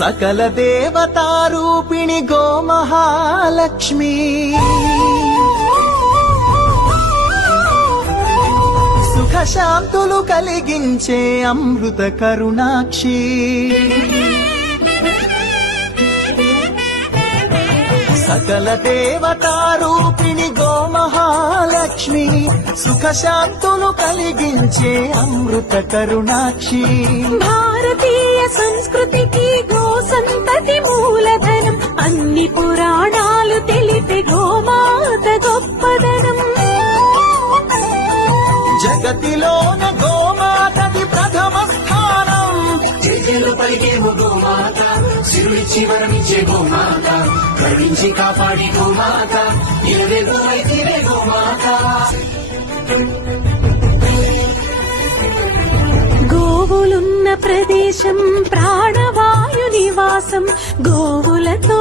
సకల దేవతారూపిణి గోమహాలక్ష్మి సుఖ శాంతులు కలిగించే అమృత కరుణాక్షి సకల దేవతారూపిణి గోమహాలక్ష్మి సుఖ శాంతులు కలిగించే అమృత కరుణాక్షి భారతీయ సంస్కృతికి గో సంతతి మూలధనం అన్ని పురాణాలు తెలిపే గోమాత గొప్పదనం జగతిలోన గోమాతది ప్రథమ స్థానం జయలు పలికేము గోమాత సిరులిచ్చి వరమిచ్చే గోమాత కరుణించి కాపాడి గోమాత ఇలవే గోవైతివే గోమాత గోవులున్న ప్రదేశం ప్రాణవాయు నివాసం గోవులతో